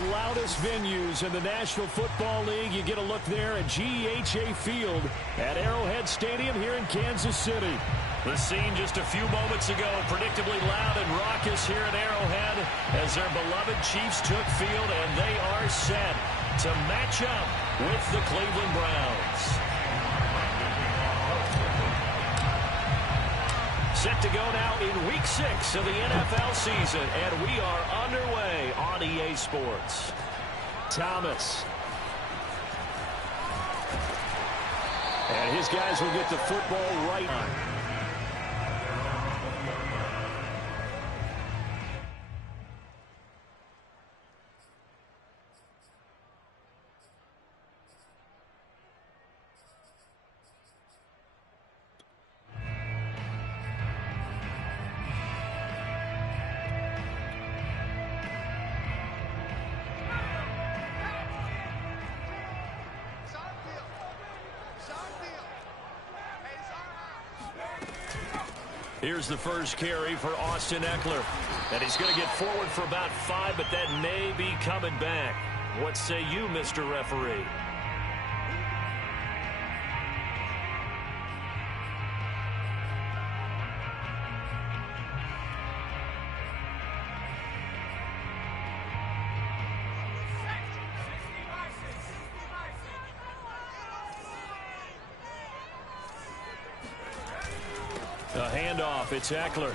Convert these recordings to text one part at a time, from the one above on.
the loudest venues in the National Football League. You get a look there at GEHA Field at Arrowhead Stadium here in Kansas City. The scene just a few moments ago, predictably loud and raucous here at Arrowhead as their beloved Chiefs took field, and they are set to match up with the Cleveland Browns. Set to go now in Week 6 of the NFL season, and we are underway on EA Sports. Thomas. And his guys will get the football right on. Here's the first carry for Austin Eckler. And he's going to get forward for about 5, but that may be coming back. What say you, Mr. Referee? A handoff, it's Eckler.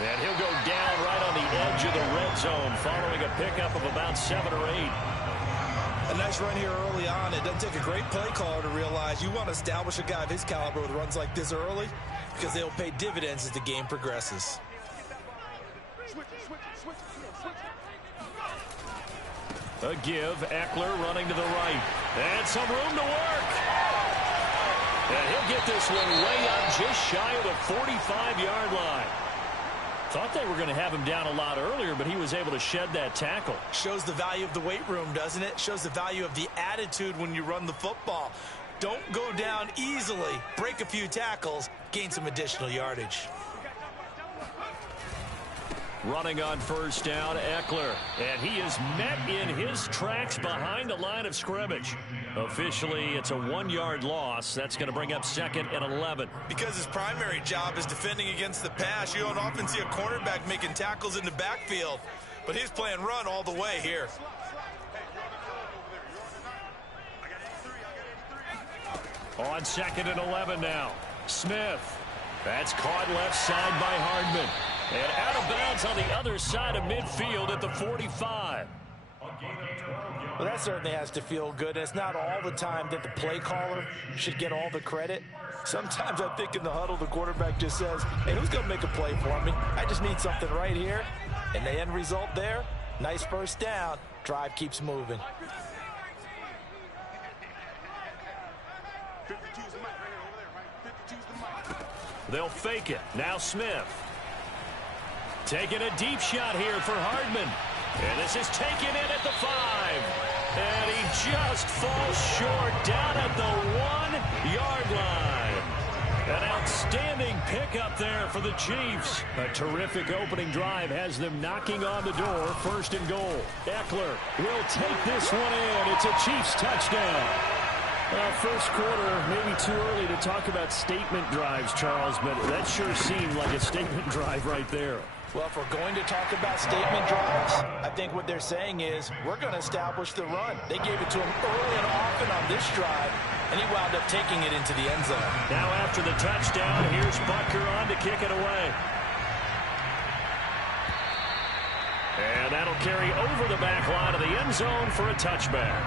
And he'll go down right on the edge of the red zone following a pickup of about 7 or 8. A nice run here early on. It doesn't take a great play caller to realize you want to establish a guy of his caliber with runs like this early because they'll pay dividends as the game progresses. A give, Eckler running to the right. And some room to work. And he'll get this one way up just shy of the 45-yard line. Thought they were going to have him down a lot earlier, but he was able to shed that tackle. Shows the value of the weight room, doesn't it? Shows the value of the attitude when you run the football. Don't go down easily. Break a few tackles, gain some additional yardage. Running on first down, Eckler. And he is met in his tracks behind the line of scrimmage. Officially, it's a 1-yard loss. That's going to bring up 2nd and 11. Because his primary job is defending against the pass, you don't often see a cornerback making tackles in the backfield. But he's playing run all the way here. On 2nd and 11 now. Smith. That's caught left side by Hardman. And out of bounds on the other side of midfield at the 45. Well, that certainly has to feel good. It's not all the time that the play caller should get all the credit. Sometimes I think in the huddle, the quarterback just says, hey, who's going to make a play for me? I just need something right here. And the end result there, nice first down. Drive keeps moving. They'll fake it. Now Smith. Taking a deep shot here for Hardman. And this is taken in at the 5. And he just falls short down at the 1-yard line. An outstanding pickup there for the Chiefs. A terrific opening drive has them knocking on the door. 1st and goal. Eckler will take this one in. It's a Chiefs touchdown. Well, first quarter, maybe too early to talk about statement drives, Charles, but that sure seemed like a statement drive right there. Well, if we're going to talk about statement drives, I think what they're saying is we're going to establish the run. They gave it to him early and often on this drive, and he wound up taking it into the end zone. Now after the touchdown, here's Butker on to kick it away. And that'll carry over the back line of the end zone for a touchback.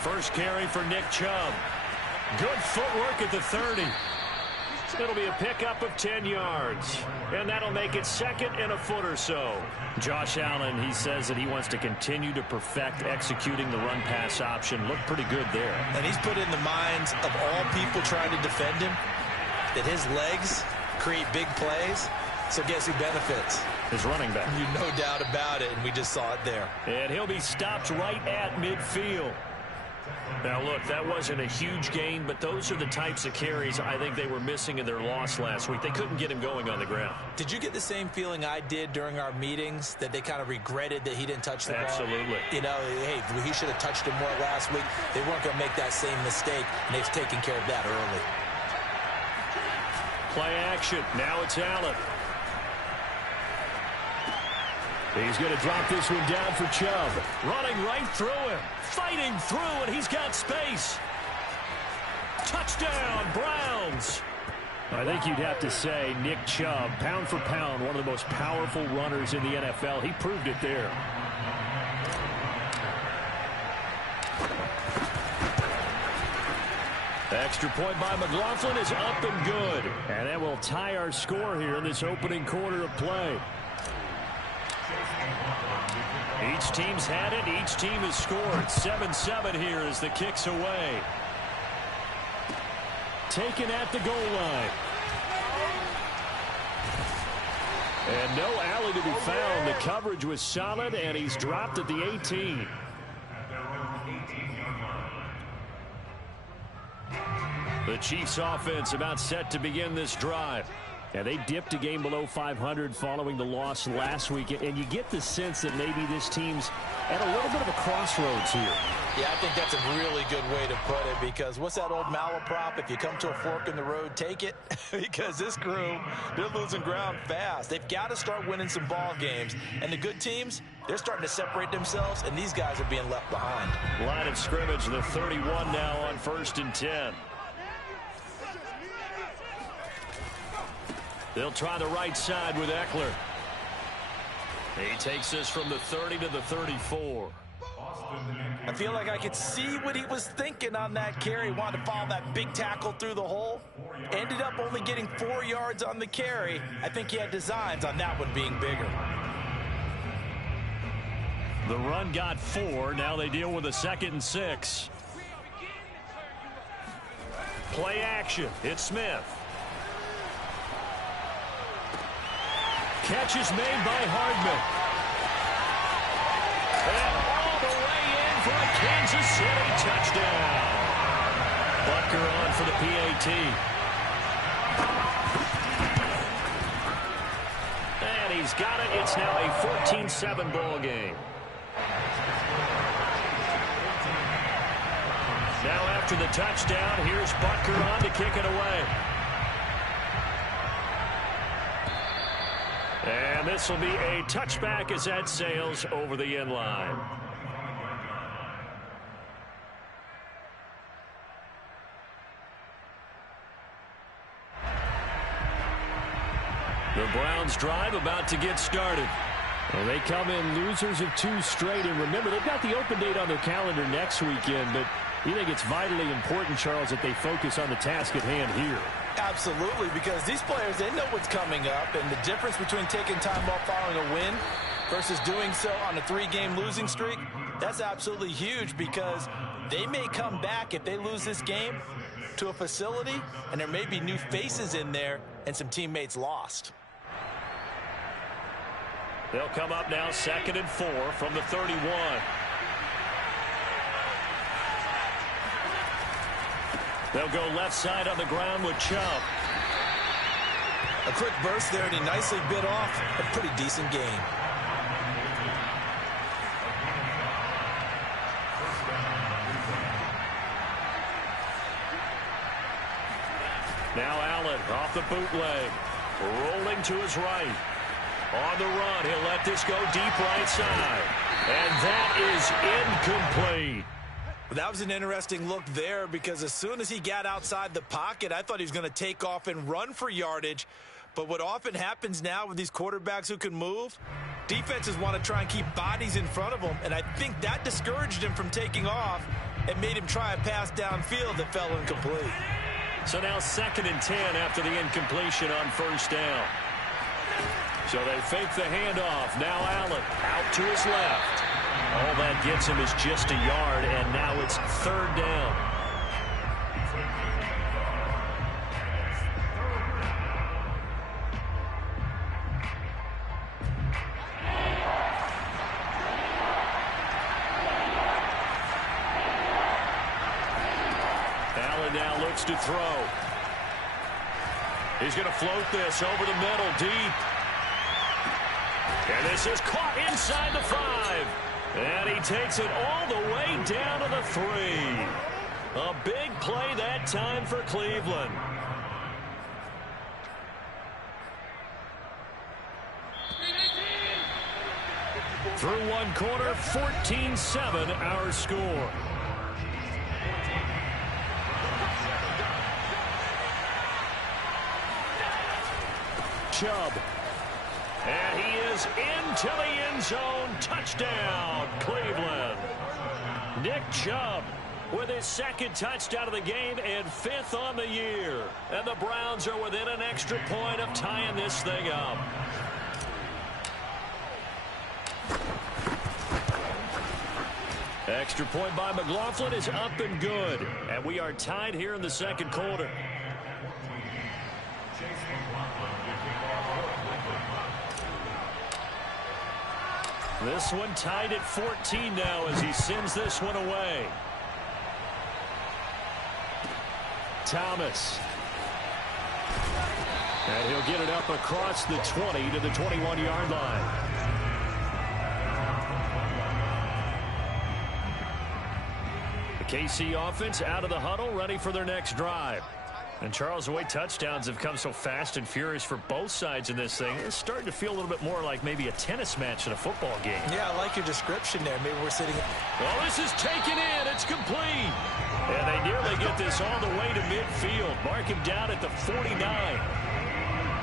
First carry for Nick Chubb. Good footwork at the 30. It'll be a pickup of 10 yards. And that'll make it 2nd and a foot or so. Josh Allen, he says that he wants to continue to perfect executing the run-pass option. Looked pretty good there. And he's put in the minds of all people trying to defend him that his legs create big plays. So guess who benefits? His running back. No doubt about it, and we just saw it there. And he'll be stopped right at midfield. Now, look, that wasn't a huge gain, but those are the types of carries I think they were missing in their loss last week. They couldn't get him going on the ground. Did you get the same feeling I did during our meetings, that they kind of regretted that he didn't touch the ball? Absolutely. You know, hey, he should have touched him more last week. They weren't going to make that same mistake, and they've taken care of that early. Play action. Now it's Allen. He's going to drop this one down for Chubb. Running right through him. Fighting through, and he's got space. Touchdown, Browns. I think you'd have to say Nick Chubb, pound for pound, one of the most powerful runners in the NFL. He proved it there. Extra point by McLaughlin is up and good. And that will tie our score here in this opening quarter of play. Each team's had it. Each team has scored. 7-7 here as the kick's away. Taken at the goal line. And no alley to be found. The coverage was solid, and he's dropped at the 18. The Chiefs offense about set to begin this drive. Yeah, they dipped a game below 500 following the loss last week, and you get the sense that maybe this team's at a little bit of a crossroads here. Yeah, I think that's a really good way to put it, because what's that old malaprop? If you come to a fork in the road, take it. Because this crew, they're losing ground fast. They've got to start winning some ball games. And the good teams, they're starting to separate themselves, and these guys are being left behind. Line of scrimmage, the 31 now on 1st and 10. They'll try the right side with Eckler. He takes this from the 30 to the 34. I feel like I could see what he was thinking on that carry. Wanted to follow that big tackle through the hole. Ended up only getting 4 yards on the carry. I think he had designs on that one being bigger. The run got 4. Now they deal with a 2nd and 6. Play action. It's Smith. Catch is made by Hardman. And all the way in for a Kansas City touchdown. Butker on for the PAT. And he's got it. It's now a 14-7 ball game. Now after the touchdown, here's Butker on to kick it away. And this will be a touchback as that sails over the end line. The Browns drive about to get started. Well, they come in losers of 2 straight. And remember, they've got the open date on their calendar next weekend. But you think it's vitally important, Charles, that they focus on the task at hand here? Absolutely, because these players, they know what's coming up, and the difference between taking time off following a win versus doing so on a 3-game losing streak, that's absolutely huge, because they may come back if they lose this game to a facility, and there may be new faces in there and some teammates lost. They'll come up now 2nd and 4 from the 31. They'll go left side on the ground with Chubb. A quick burst there, and he nicely bit off a pretty decent game. Now Allen off the bootleg. Rolling to his right. On the run, he'll let this go deep right side. And that is incomplete. That was an interesting look there, because as soon as he got outside the pocket, I thought he was going to take off and run for yardage. But what often happens now with these quarterbacks who can move, defenses want to try and keep bodies in front of them, and I think that discouraged him from taking off and made him try a pass downfield that fell incomplete. So now 2nd and 10 after the incompletion on first down. So they fake the handoff. Now Allen out to his left. All that gets him is just a yard, and now it's 3rd down. Allen now looks to throw. He's going to float this over the middle, deep. And this is caught inside the 5. And he takes it all the way down to the 3. A big play that time for Cleveland. Through one quarter, 14-7 our score. Chubb. And he is into the end zone. Touchdown, Cleveland. Nick Chubb with his 2nd touchdown of the game and 5th on the year. And the Browns are within an extra point of tying this thing up. Extra point by McLaughlin is up and good. And we are tied here in the 2nd quarter. This one tied at 14 now as he sends this one away. Thomas. And he'll get it up across the 20 to the 21-yard line. The KC offense out of the huddle, ready for their next drive. And, Charles, the way touchdowns have come so fast and furious for both sides in this thing, it's starting to feel a little bit more like maybe a tennis match in a football game. Yeah, I like your description there. Maybe we're sitting... Oh, this is taken in. It's complete. And they nearly get this all the way to midfield. Mark him down at the 49.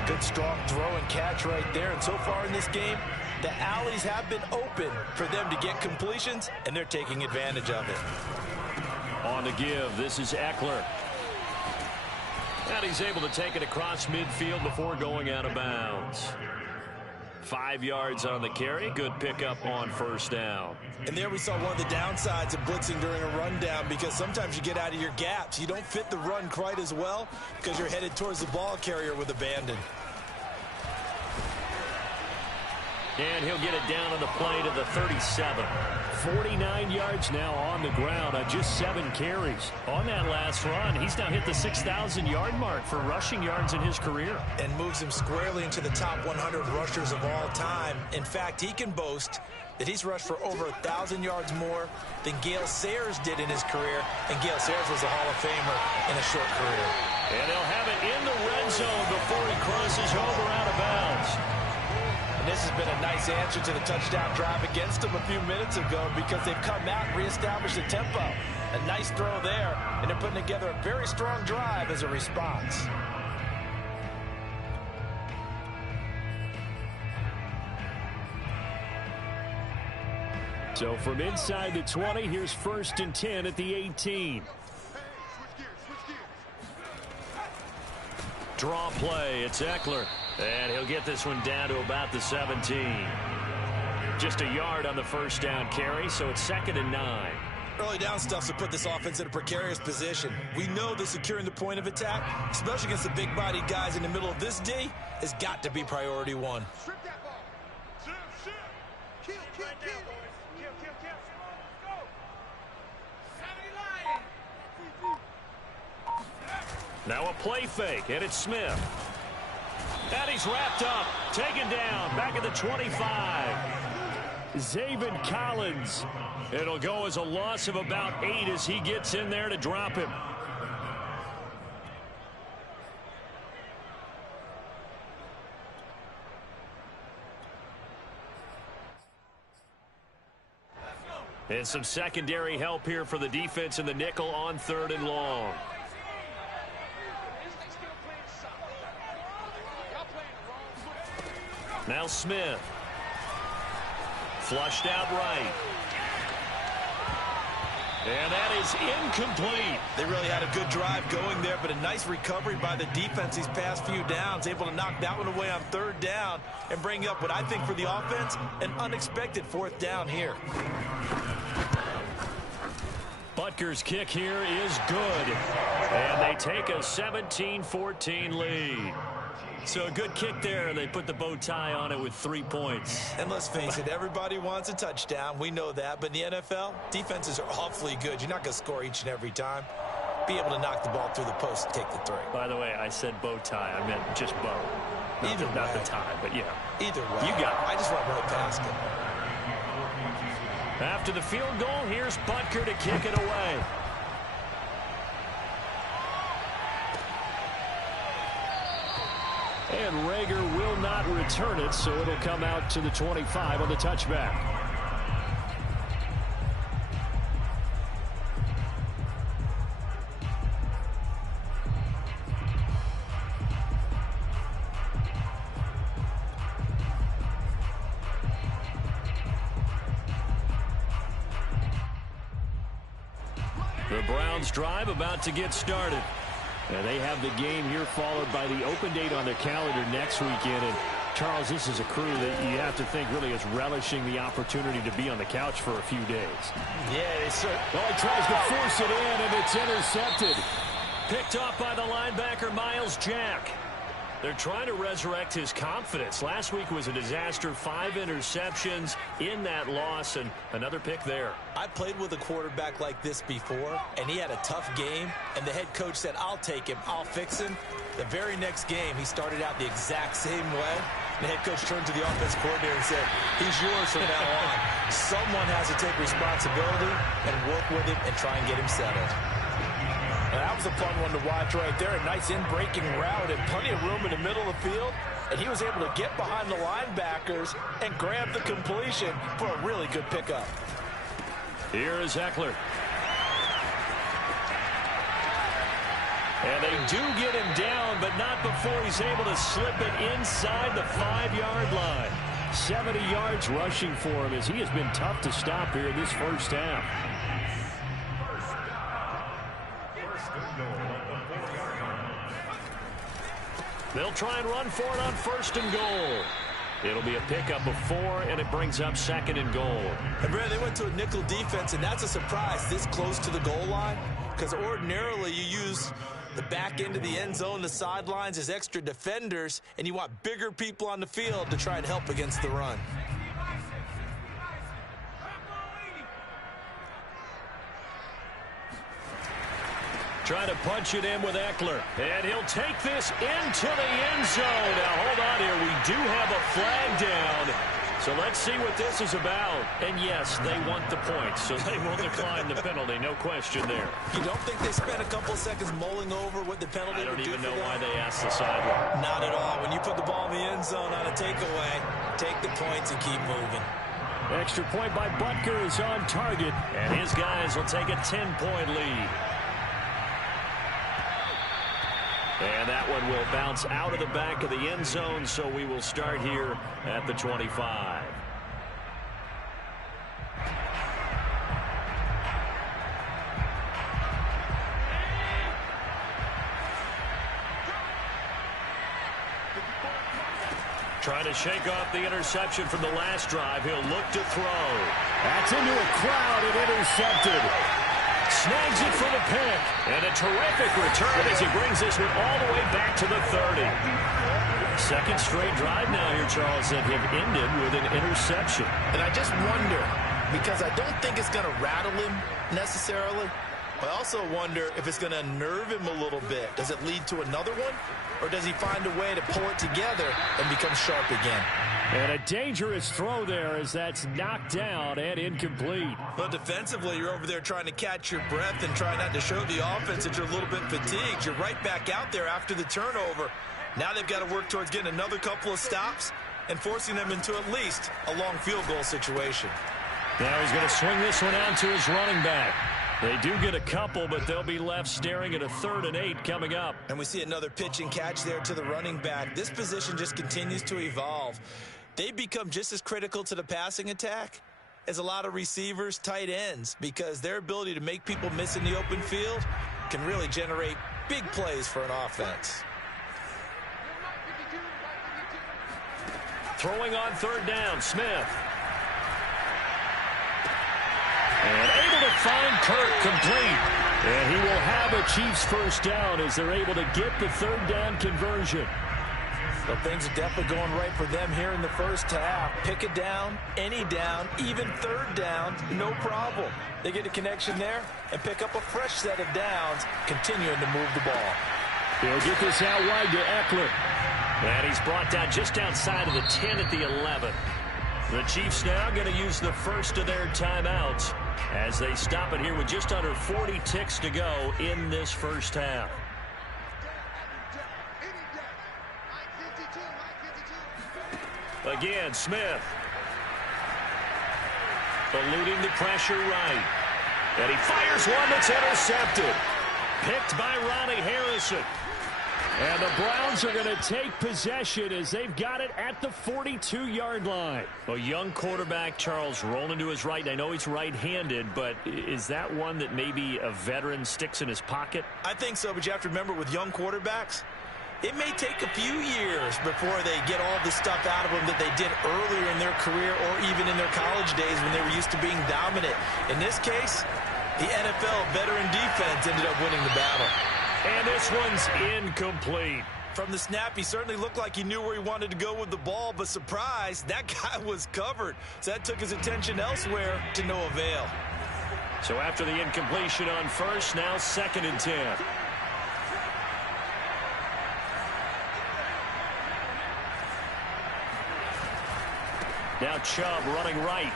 Good, strong throw and catch right there. And so far in this game, the alleys have been open for them to get completions, and they're taking advantage of it. On the give, this is Eckler. And he's able to take it across midfield before going out of bounds. 5 yards on the carry. Good pickup on first down. And there we saw one of the downsides of blitzing during a rundown, because sometimes you get out of your gaps. You don't fit the run quite as well because you're headed towards the ball carrier with abandon. And he'll get it down on the play to the 37. 49 yards now on the ground on just 7 carries. On that last run, he's now hit the 6,000-yard mark for rushing yards in his career. And moves him squarely into the top 100 rushers of all time. In fact, he can boast that he's rushed for over 1,000 yards more than Gale Sayers did in his career. And Gale Sayers was a Hall of Famer in a short career. And they'll have it in the red zone before he crosses over out of bounds. And this has been a nice answer to the touchdown drive against them a few minutes ago, because they've come out and reestablished the tempo. A nice throw there, and they're putting together a very strong drive as a response. So from inside the 20, here's 1st and 10 at the 18. Draw play, it's Eckler. And he'll get this one down to about the 17. Just a yard on the first down carry, so it's 2nd and 9. Early down stuff to put this offense in a precarious position. We know that securing the point of attack, especially against the big-bodied guys in the middle of this D, has got to be priority one. Now a play fake, and it's Smith. And he's wrapped up, taken down, back at the 25. Zaven Collins. It'll go as a loss of about 8 as he gets in there to drop him. And some secondary help here for the defense in the nickel on 3rd and long. Now Smith. Flushed out right. And that is incomplete. They really had a good drive going there, but a nice recovery by the defense these past few downs, able to knock that one away on third down and bring up what I think for the offense, an unexpected fourth down here. Butker's kick here is good. And they take a 17-14 lead. So a good kick there. They put the bow tie on it with 3 points. And let's face it, everybody wants a touchdown. We know that. But in the NFL, defenses are awfully good. You're not going to score each and every time. Be able to knock the ball through the post and take the three. By the way, I said bow tie. I meant just bow. Not the tie, but yeah. Either way. You got it. I just went right past it. After the field goal, here's Butker to kick it away. And Rager will not return it, so it'll come out to the 25 on the touchback. The Browns drive about to get started. And they have the game here followed by the open date on their calendar next weekend. And Charles, this is a crew that you have to think really is relishing the opportunity to be on the couch for a few days. Yeah, they certainly. Well, he tries to force it in, and it's intercepted. Picked off by the linebacker, Miles Jack. They're trying to resurrect his confidence. Last week was a disaster. 5 interceptions in that loss, and another pick there. I played with a quarterback like this before, and he had a tough game, and the head coach said, I'll take him, I'll fix him. The very next game, he started out the exact same way. The head coach turned to the offense coordinator and said, he's yours from now on. Someone has to take responsibility and work with him and try and get him settled. Now, that was a fun one to watch right there. A nice in-breaking route and plenty of room in the middle of the field. And he was able to get behind the linebackers and grab the completion for a really good pickup. Here is Eckler. And they do get him down, but not before he's able to slip it inside the 5-yard line. 70 yards rushing for him as he has been tough to stop here in this first half. They'll try and run for it on 1st and goal. It'll be a pickup of 4, and it brings up 2nd and goal. And Brad, they went to a nickel defense, and that's a surprise this close to the goal line, because ordinarily you use the back end of the end zone, the sidelines as extra defenders, and you want bigger people on the field to try and help against the run. Trying to punch it in with Eckler. And he'll take this into the end zone. Now, hold on here. We do have a flag down. So let's see what this is about. And, yes, they want the points, so they will decline the penalty. No question there. You don't think they spent a couple seconds mulling over what the penalty would do? I don't even know why they asked the sideline. Not at all. When you put the ball in the end zone on a takeaway, take the points and keep moving. Extra point by Butker is on target. And his guys will take a 10-point lead. And that one will bounce out of the back of the end zone, so we will start here at the 25. Trying to shake off the interception from the last drive. He'll look to throw. That's into a crowd and intercepted. Snags it for the pick. And a terrific return as he brings this one all the way back to the 30. Second straight drive now here, Charles, that have ended with an interception. And I just wonder, because I don't think it's going to rattle him necessarily. I also wonder if it's going to unnerve him a little bit. Does it lead to another one? Or does he find a way to pull it together and become sharp again? And a dangerous throw there as that's knocked down and incomplete. But defensively, you're over there trying to catch your breath and try not to show the offense that you're a little bit fatigued. You're right back out there after the turnover. Now they've got to work towards getting another couple of stops and forcing them into at least a long field goal situation. Now he's going to swing this one out to his running back. They do get a couple, but they'll be left staring at a 3rd and 8 coming up. And we see another pitch and catch there to the running back. This position just continues to evolve. They become just as critical to the passing attack is a lot of receivers, tight ends, because their ability to make people miss in the open field can really generate big plays for an offense. Throwing on third down, Smith. And able to find Kirk complete. And he will have a Chiefs first down as they're able to get the third down conversion. Well, things are definitely going right for them here in the first half. Pick it down, any down, even third down, no problem. They get a connection there and pick up a fresh set of downs, continuing to move the ball. He'll get this out wide to Eckler. And he's brought down just outside of the 10 at the 11. The Chiefs now going to use the first of their timeouts as they stop it here with just under 40 ticks to go in this first half. Again, Smith. Eluding the pressure right. And he fires one that's intercepted. Picked by Ronnie Harrison. And the Browns are going to take possession as they've got it at the 42-yard line. A young quarterback, Charles, rolling to his right. I know he's right-handed, but is that one that maybe a veteran sticks in his pocket? I think so, but you have to remember with young quarterbacks, it may take a few years before they get all the stuff out of them that they did earlier in their career or even in their college days when they were used to being dominant. In this case, the NFL veteran defense ended up winning the battle. And this one's incomplete. From the snap, he certainly looked like he knew where he wanted to go with the ball, but surprise, that guy was covered. So that took his attention elsewhere to no avail. So after the incompletion on first, now 2nd and 10. Now Chubb running right.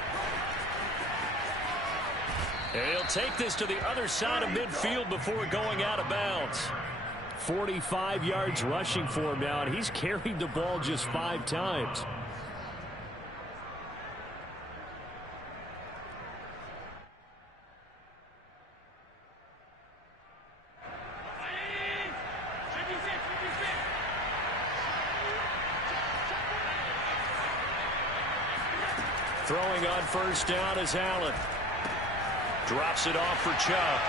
And he'll take this to the other side of midfield before going out of bounds. 45 yards rushing for him now, and he's carried the ball just 5 times. Throwing on first down is Allen. Drops it off for Chubb.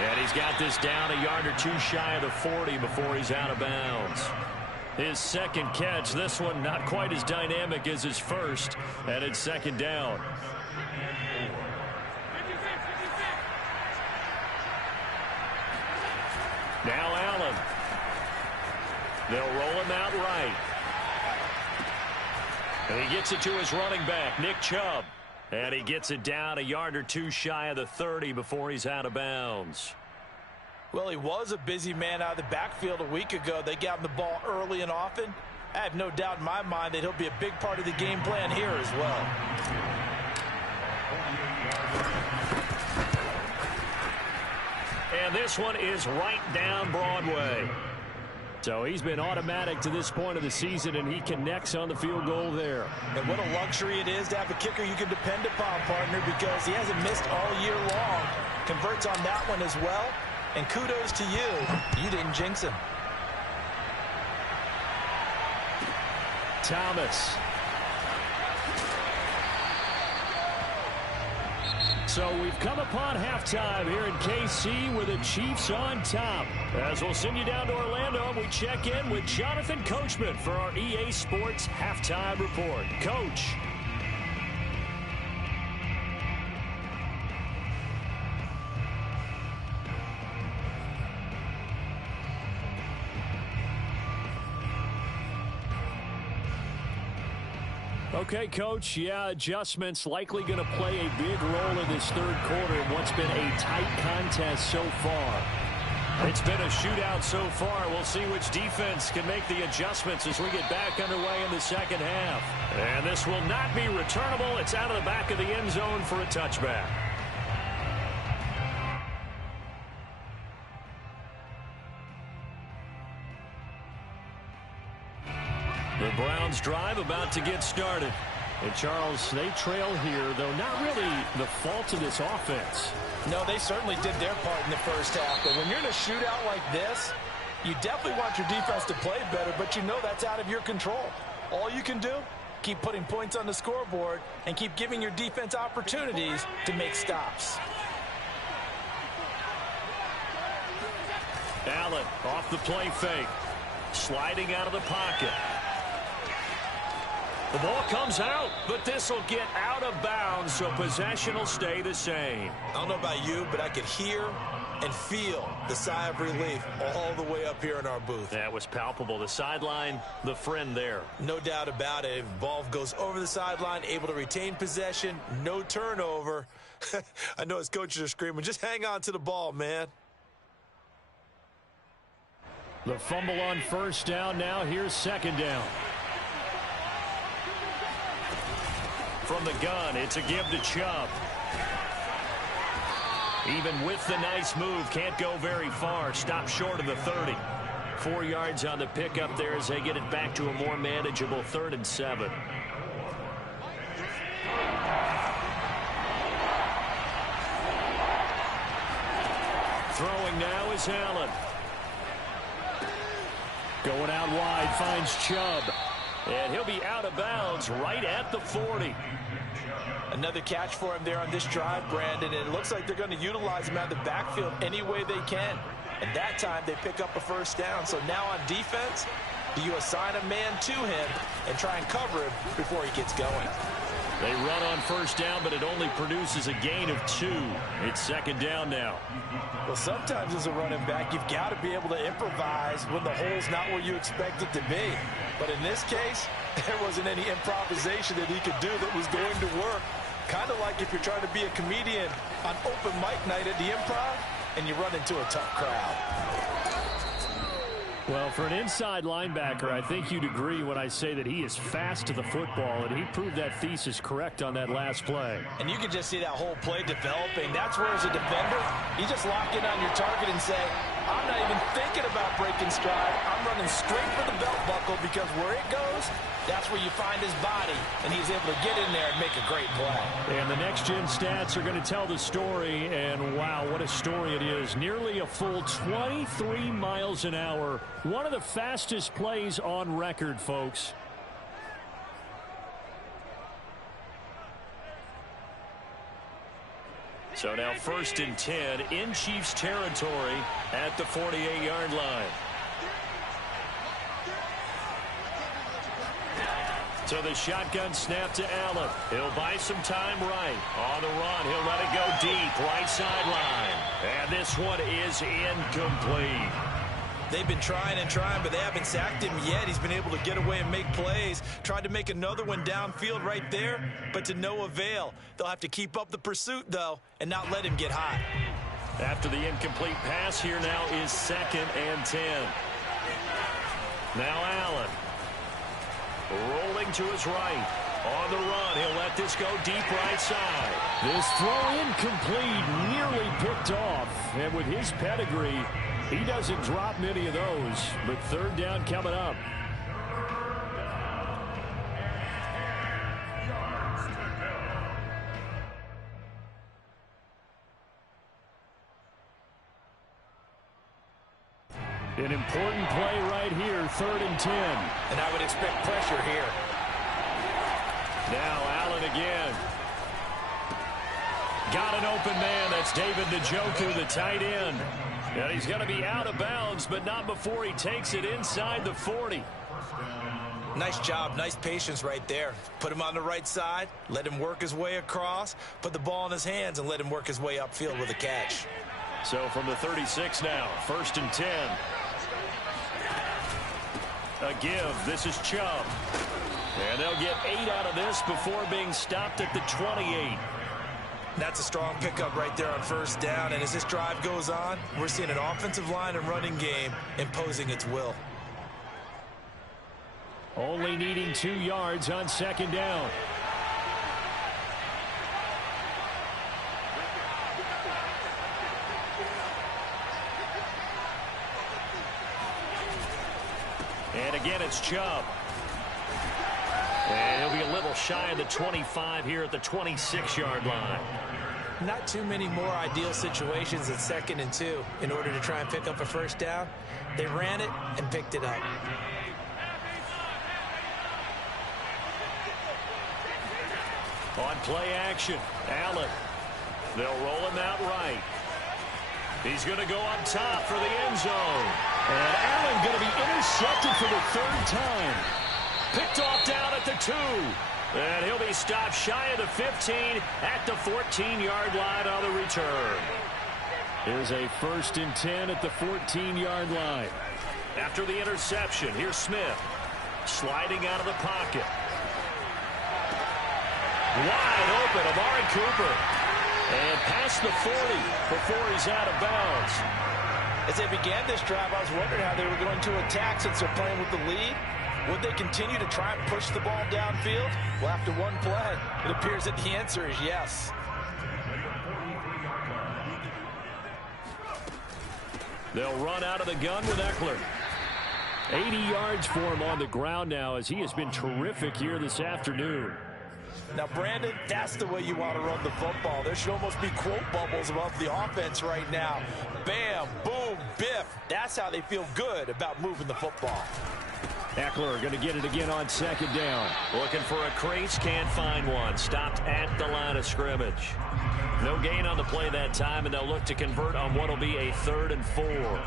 And he's got this down a yard or two shy of the 40 before he's out of bounds. His second catch, this one not quite as dynamic as his first, and it's 2nd down. Now Allen. They'll roll him out right. And he gets it to his running back, Nick Chubb. And he gets it down a yard or two shy of the 30 before he's out of bounds. Well, he was a busy man out of the backfield a week ago. They got him the ball early and often. I have no doubt in my mind that he'll be a big part of the game plan here as well. And this one is right down Broadway. So he's been automatic to this point of the season, and he connects on the field goal there. And what a luxury it is to have a kicker you can depend upon, partner, because he hasn't missed all year long. Converts on that one as well. And kudos to you. You didn't jinx him. Thomas. So we've come upon halftime here in KC with the Chiefs on top. As we'll send you down to Orlando, we check in with Jonathan Coachman for our EA Sports Halftime Report. Coach. Okay, Coach, yeah, adjustments likely going to play a big role in this third quarter in what's been a tight contest so far. It's been a shootout so far. We'll see which defense can make the adjustments as we get back underway in the second half. And this will not be returnable. It's out of the back of the end zone for a touchback. The Browns drive about to get started. And Charles, they trail here, though not really the fault of this offense. No, they certainly did their part in the first half. But when you're in a shootout like this, you definitely want your defense to play better, but you know that's out of your control. All you can do keep putting points on the scoreboard and keep giving your defense opportunities to make stops. Allen off the play fake. Sliding out of the pocket. The ball comes out, but this will get out of bounds, so possession will stay the same. I don't know about you, but I could hear and feel the sigh of relief all the way up here in our booth. That was palpable. The sideline, the friend there. No doubt about it. If the ball goes over the sideline, able to retain possession, no turnover. I know his coaches are screaming, just hang on to the ball, man. The fumble on first down. Now here's second down. From the gun, it's a give to Chubb. Even with the nice move, can't go very far. Stop short of the 30. 4 yards on the pickup there as they get it back to a more manageable 3rd and 7. Throwing now is Allen. Going out wide, finds Chubb. And he'll be out of bounds right at the 40. Another catch for him there on this drive, Brandon, and it looks like they're going to utilize him out of the backfield any way they can. And that time they pick up a first down. So now on defense, do you assign a man to him and try and cover him before he gets going? They run on first down, but it only produces a gain of 2. It's second down now. Well, sometimes as a running back, you've got to be able to improvise when the hole's not where you expect it to be. But in this case, there wasn't any improvisation that he could do that was going to work. Kind of like if you're trying to be a comedian on open mic night at the Improv and you run into a tough crowd. Well, for an inside linebacker, I think you'd agree when I say that he is fast to the football, and he proved that thesis correct on that last play. And you can just see that whole play developing. That's where, as a defender, you just lock in on your target and say, I'm not even thinking about breaking stride. I'm running straight for the belt buckle because where it goes, that's where you find his body, and he's able to get in there and make a great play. And the next-gen stats are going to tell the story, and wow, what a story it is. Nearly a full 23 miles an hour. One of the fastest plays on record, folks. So now 1st and 10 in Chiefs territory at the 48-yard line. So the shotgun snap to Allen. He'll buy some time right. On the run, he'll let it go deep, right sideline. And this one is incomplete. They've been trying and trying, but they haven't sacked him yet. He's been able to get away and make plays. Tried to make another one downfield right there, but to no avail. They'll have to keep up the pursuit, though, and not let him get hot. After the incomplete pass, here now is 2nd and 10. Now Allen. Rolling to his right. On the run, he'll let this go deep right side. This throw incomplete, nearly picked off. And with his pedigree, he doesn't drop many of those. But 3rd down coming up. An important play right here, 3rd and 10. And I would expect pressure here. Now Allen again. Got an open man. That's David Njoku, the tight end. And he's going to be out of bounds, but not before he takes it inside the 40. Nice job, nice patience right there. Put him on the right side, let him work his way across, put the ball in his hands, and let him work his way upfield with a catch. So from the 36 now, 1st and 10. A give. This is Chubb. And they'll get 8 out of this before being stopped at the 28. That's a strong pickup right there on 1st down. And as this drive goes on, we're seeing an offensive line and running game imposing its will. Only needing 2 yards on 2nd down. And again, it's Chubb. And he'll be a little shy of the 25 here at the 26-yard line. Not too many more ideal situations at 2nd and 2 in order to try and pick up a 1st down. They ran it and picked it up. On play action, Allen. They'll roll him out right. He's going to go up top for the end zone. And Allen going to be intercepted for the third time. Picked off down at the 2. And he'll be stopped shy of the 15 at the 14-yard line on the return. Here's a 1st and 10 at the 14-yard line. After the interception, here's Smith. Sliding out of the pocket. Wide open, Amari Cooper. And past the 40 before he's out of bounds. As they began this drive, I was wondering how they were going to attack since they're playing with the lead. Would they continue to try and push the ball downfield? Well, after one play, it appears that the answer is yes. They'll run out of the gun with Eckler. 80 yards for him on the ground now as he has been terrific here this afternoon. Now, Brandon, that's the way you want to run the football. There should almost be quote bubbles above the offense right now. Bam, boom, biff. That's how they feel good about moving the football. Eckler going to get it again on 2nd down. Looking for a crease, can't find one. Stopped at the line of scrimmage. No gain on the play that time, and they'll look to convert on what will be a 3rd and 4.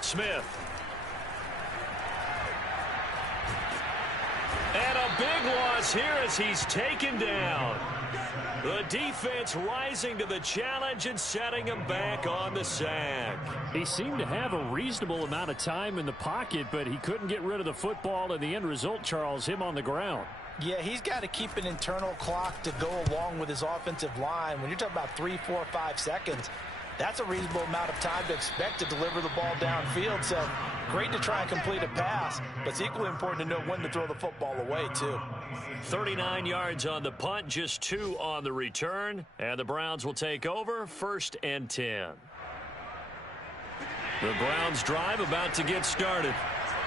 Smith. And a big loss here as he's taken down. The defense rising to the challenge and setting him back on the sack. He seemed to have a reasonable amount of time in the pocket, but he couldn't get rid of the football, and the end result, Charles, him on the ground. Yeah, he's got to keep an internal clock to go along with his offensive line. When you're talking about 3, 4, 5 seconds, that's a reasonable amount of time to expect to deliver the ball downfield. So great to try and complete a pass, but it's equally important to know when to throw the football away, too. 39 yards on the punt, just 2 on the return. And the Browns will take over, 1st and 10. The Browns drive about to get started.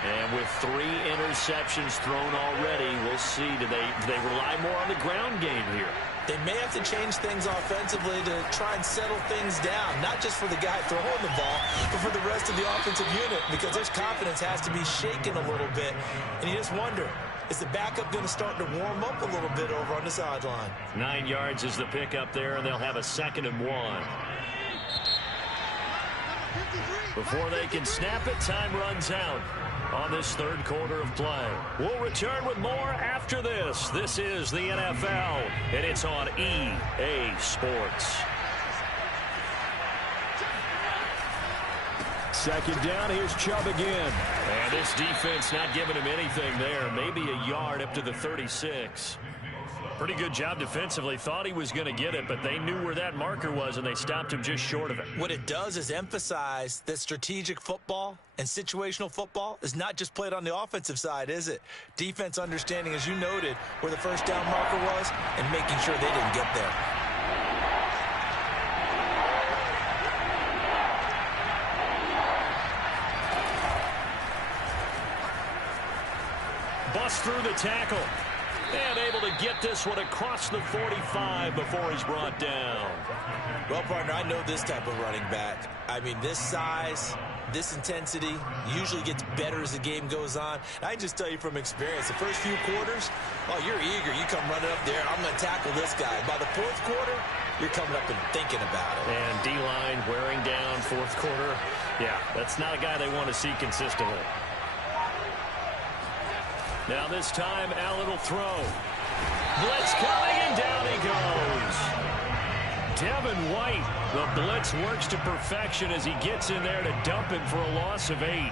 And with 3 interceptions thrown already, we'll see. Do they rely more on the ground game here? They may have to change things offensively to try and settle things down, not just for the guy throwing the ball, but for the rest of the offensive unit, because his confidence has to be shaken a little bit. And you just wonder, is the backup going to start to warm up a little bit over on the sideline? 9 yards is the pickup there, and they'll have a 2nd and 1. Before they can snap it, time runs out on this 3rd quarter of play. We'll return with more after this. This is the NFL, and it's on EA Sports. 2nd down, here's Chubb again. And this defense not giving him anything there. Maybe a yard up to the 36. Pretty good job defensively. Thought he was going to get it, but they knew where that marker was, and they stopped him just short of it. What it does is emphasize that strategic football and situational football is not just played on the offensive side, is it? Defense understanding, as you noted, where the 1st down marker was and making sure they didn't get there. Bust through the tackle. And able to get this one across the 45 before he's brought down. Well, partner, I know this type of running back. I mean, this size, this intensity usually gets better as the game goes on. I just tell you from experience, the first few quarters, oh, you're eager. You come running up there, I'm going to tackle this guy. By the 4th quarter, you're coming up and thinking about it. And D-line wearing down 4th quarter. Yeah, that's not a guy they want to see consistently. Now this time, Allen will throw. Blitz coming, and down he goes. Devin White, the blitz works to perfection as he gets in there to dump him for a loss of 8.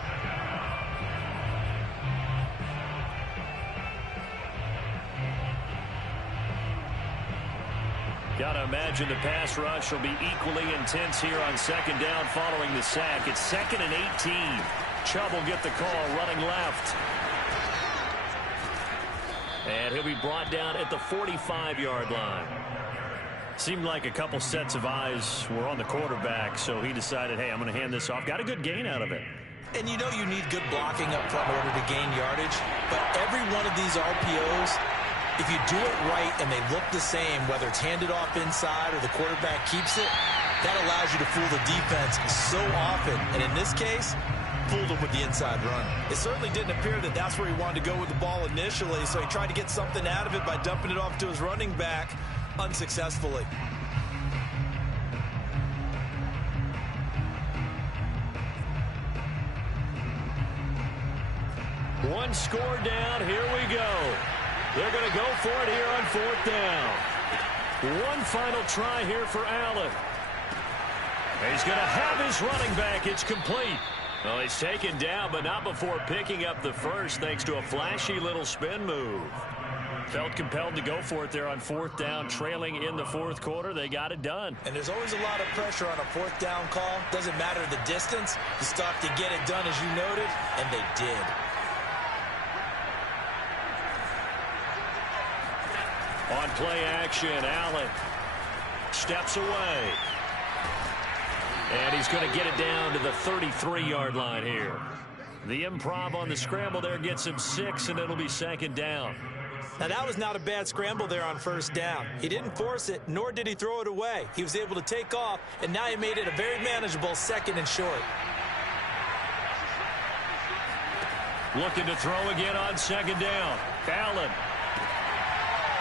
Gotta imagine the pass rush will be equally intense here on 2nd down following the sack. It's 2nd and 18. Chubb will get the call running left. And he'll be brought down at the 45-yard line. Seemed like a couple sets of eyes were on the quarterback, so he decided, hey, I'm going to hand this off. Got a good gain out of it. And you know you need good blocking up front in order to gain yardage, but every one of these RPOs If you do it right and they look the same, whether it's handed off inside or the quarterback keeps it, that allows you to fool the defense so often. And in this case, fooled him with the inside run. It certainly didn't appear that that's where he wanted to go with the ball initially, so he tried to get something out of it by dumping it off to his running back unsuccessfully. One score down. Here we go. They're going to go for it here on 4th down. One final try here for Allen. He's going to have his running back. It's complete. Well, he's taken down, but not before picking up the first thanks to a flashy little spin move. Felt compelled to go for it there on 4th down, trailing in the 4th quarter. They got it done. And there's always a lot of pressure on a 4th down call. Doesn't matter the distance. You stop to get it done, as you noted, and they did. On play action, Allen steps away. And he's going to get it down to the 33-yard line here. The improv on the scramble there gets him 6, and it'll be 2nd down. Now, that was not a bad scramble there on 1st down. He didn't force it, nor did he throw it away. He was able to take off, and now he made it a very manageable 2nd and short. Looking to throw again on 2nd down. Allen.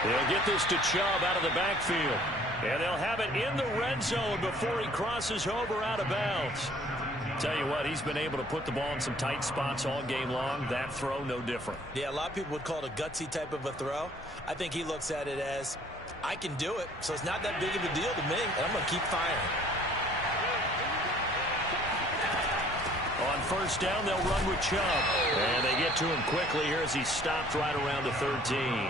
They'll get this to Chubb out of the backfield. And they'll have it in the red zone before he crosses over out of bounds. Tell you what, he's been able to put the ball in some tight spots all game long. That throw, no different. Yeah, a lot of people would call it a gutsy type of a throw. I think he looks at it as, I can do it, so it's not that big of a deal to me, and I'm going to keep firing. On 1st down, they'll run with Chubb. And they get to him quickly here as he's stopped right around the 13.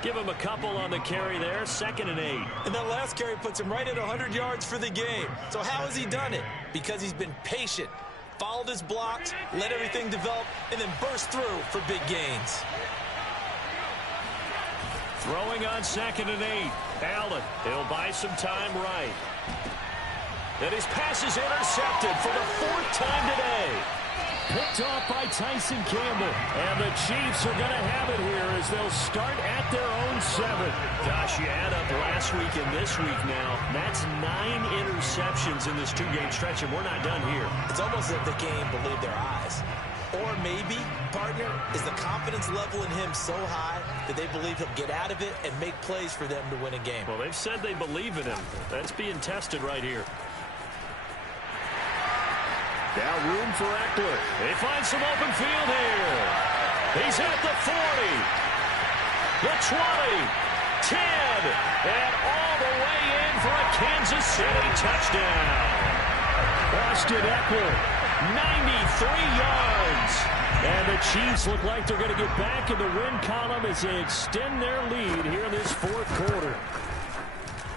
Give him a couple on the carry there, 2nd and 8. And that last carry puts him right at 100 yards for the game. So how has he done it? Because he's been patient, followed his blocks, let everything develop, and then burst through for big gains. Throwing on 2nd and 8. Allen, he'll buy some time right. And his pass is intercepted for the 4th time today. Picked off by Tyson Campbell. And the Chiefs are going to have it here as they'll start at their own 7. Gosh, you add up last week and this week now. That's 9 interceptions in this 2-game stretch, and we're not done here. It's almost as if they can't even believe their eyes. Or maybe, partner, is the confidence level in him so high that they believe he'll get out of it and make plays for them to win a game. Well, they've said they believe in him. That's being tested right here. Now room for Eckler. They find some open field here. He's at the 40. The 20. 10. And all the way in for a Kansas City touchdown. Austin Eckler, 93 yards. And the Chiefs look like they're going to get back in the win column as they extend their lead here in this 4th quarter.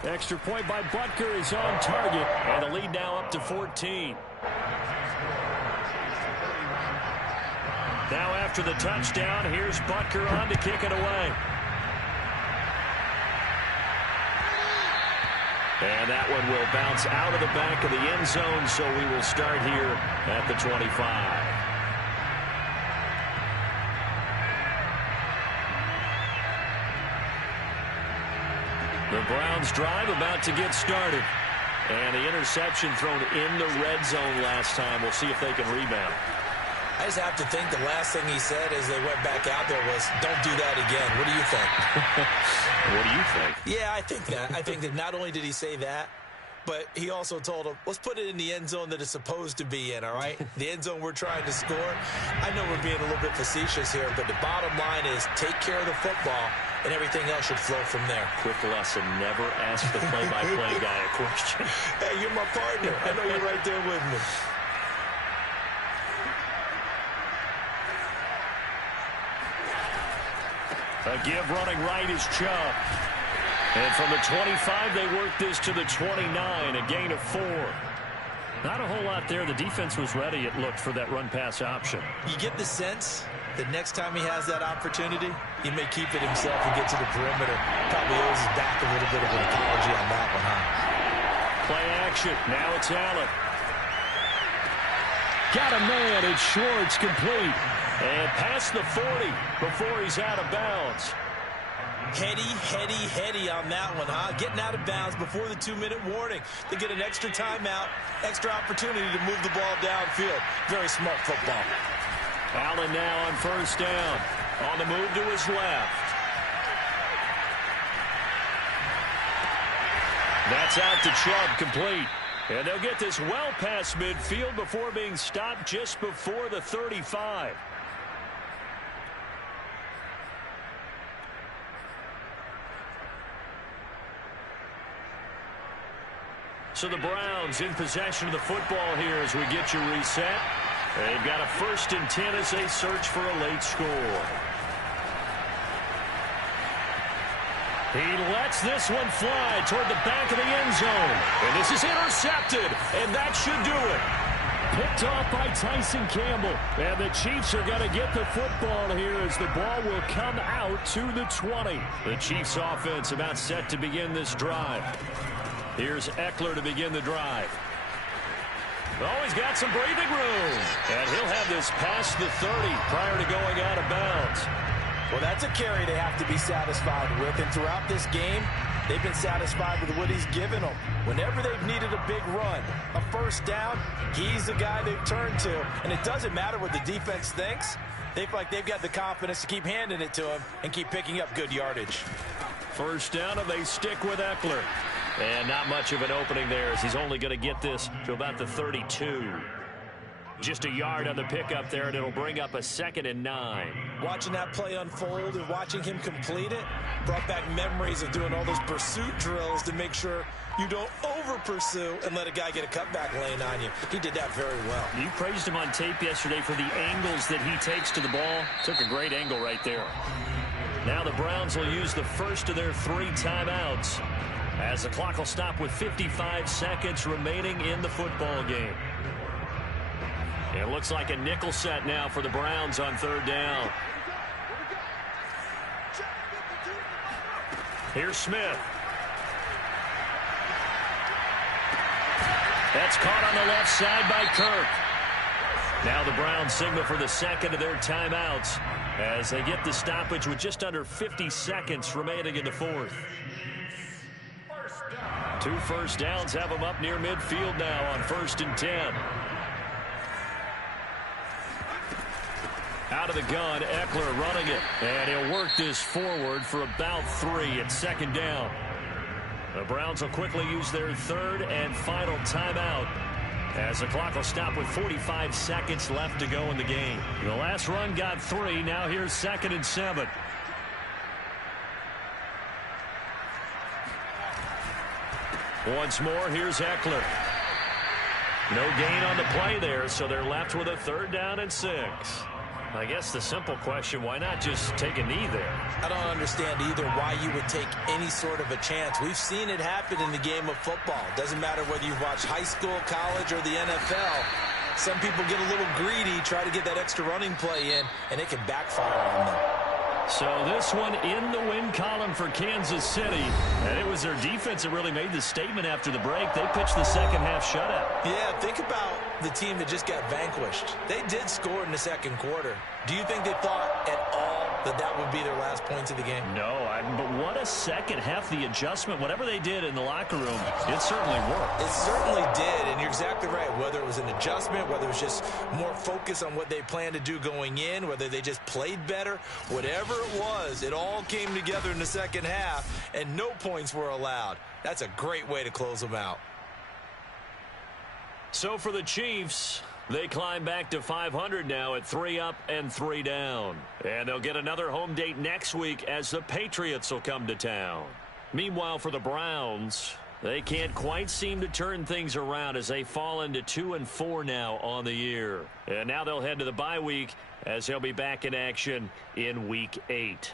Extra point by Butker is on target. And the lead now up to 14. Now after the touchdown, here's Butker on to kick it away. And that one will bounce out of the back of the end zone, so we will start here at the 25. The Browns drive about to get started. And the interception thrown in the red zone last time. We'll see if they can rebound. I just have to think the last thing he said as they went back out there was, don't do that again. What do you think? What do you think? Yeah, I think that. I think that not only did he say that, but he also told him, let's put it in the end zone that it's supposed to be in, all right? The end zone we're trying to score. I know we're being a little bit facetious here, but the bottom line is take care of the football, and everything else should flow from there. Quick lesson, never ask the play-by-play guy a question. Hey, you're my partner. I know you're right there with me. A give running right is Chubb. And from the 25, they work this to the 29, a gain of 4. Not a whole lot there. The defense was ready, it looked, for that run-pass option. You get the sense that next time he has that opportunity, he may keep it himself and get to the perimeter. Probably owes his back a little bit of an apology on that one, huh? Play action. Now it's Allen. Got a man. It's short. It's complete. And past the 40 before he's out of bounds. Heady on that one, huh? Getting out of bounds before the 2-minute warning. They get an extra timeout, extra opportunity to move the ball downfield. Very smart football. Allen now on first down. On the move to his left. That's out to Chubb, complete. And they'll get this well past midfield before being stopped just before the 35. So the Browns in possession of the football here as we get you reset. They've got a 1st and 10 as they search for a late score. He lets this one fly toward the back of the end zone. And this is intercepted, and that should do it. Picked off by Tyson Campbell. And the Chiefs are going to get the football here as the ball will come out to the 20. The Chiefs offense about set to begin this drive. Here's Eckler to begin the drive. Oh, he's got some breathing room. And he'll have this past the 30 prior to going out of bounds. Well, that's a carry they have to be satisfied with. And throughout this game, they've been satisfied with what he's given them. Whenever they've needed a big run, a first down, he's the guy they've turned to. And it doesn't matter what the defense thinks. They feel like they've got the confidence to keep handing it to him and keep picking up good yardage. First down, and they stick with Eckler. And not much of an opening there as he's only going to get this to about the 32. Just a yard on the pickup there, and it'll bring up a 2nd and 9. Watching that play unfold and watching him complete it brought back memories of doing all those pursuit drills to make sure you don't over-pursue and let a guy get a cutback lane on you. He did that very well. You praised him on tape yesterday for the angles that he takes to the ball. Took a great angle right there. Now the Browns will use the first of their 3 timeouts as the clock will stop with 55 seconds remaining in the football game. It looks like a nickel set now for the Browns on 3rd down. Here's Smith. That's caught on the left side by Kirk. Now the Browns signal for the 2nd of their timeouts as they get the stoppage with just under 50 seconds remaining in the 4th. 2 first downs have them up near midfield now on 1st and 10. Out of the gun, Eckler running it. And he'll work this forward for about 3 at 2nd down. The Browns will quickly use their 3rd and final timeout as the clock will stop with 45 seconds left to go in the game. The last run got 3. Now here's 2nd and 7. Once more, here's Eckler. No gain on the play there, so they're left with a 3rd down and 6. I guess the simple question, why not just take a knee there? I don't understand either why you would take any sort of a chance. We've seen it happen in the game of football. Doesn't matter whether you watch high school, college, or the NFL. Some people get a little greedy, try to get that extra running play in, and it can backfire on them. So this one in the win column for Kansas City. And it was their defense that really made the statement after the break. They pitched the second half shutout. Yeah, think about the team that just got vanquished. They did score in the second quarter. Do you think they thought at all that that would be their last points of the game? No, but what a second half. The adjustment, whatever they did in the locker room, it certainly worked. It certainly did, and you're exactly right. Whether it was an adjustment, whether it was just more focus on what they planned to do going in, whether they just played better, whatever it was, it all came together in the second half, and no points were allowed. That's a great way to close them out. So for the Chiefs, they climb back to 500 now at 3 up and 3 down. And they'll get another home date next week as the Patriots will come to town. Meanwhile, for the Browns, they can't quite seem to turn things around as they fall into 2-4 now on the year. And now they'll head to the bye week as they'll be back in action in Week 8.